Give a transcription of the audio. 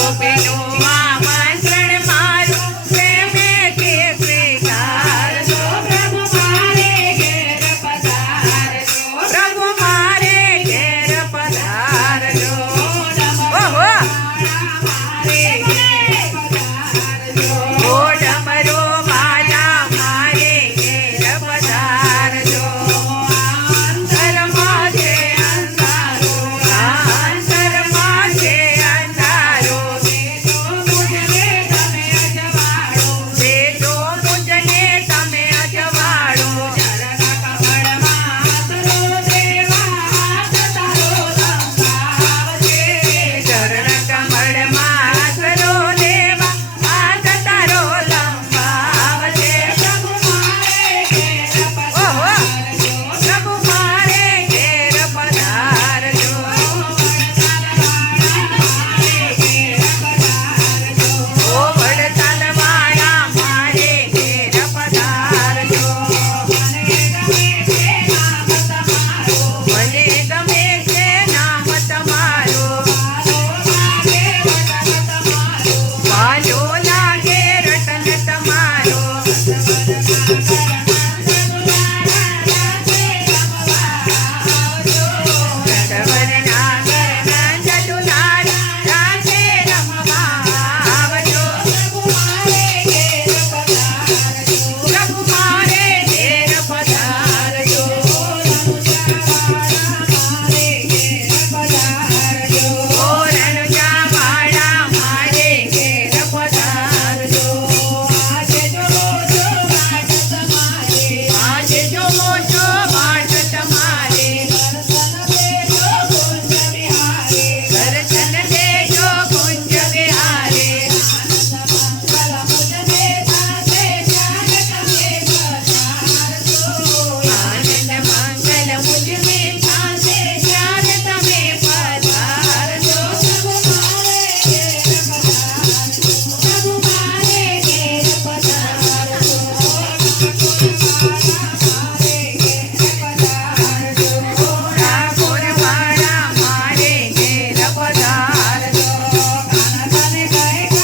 will be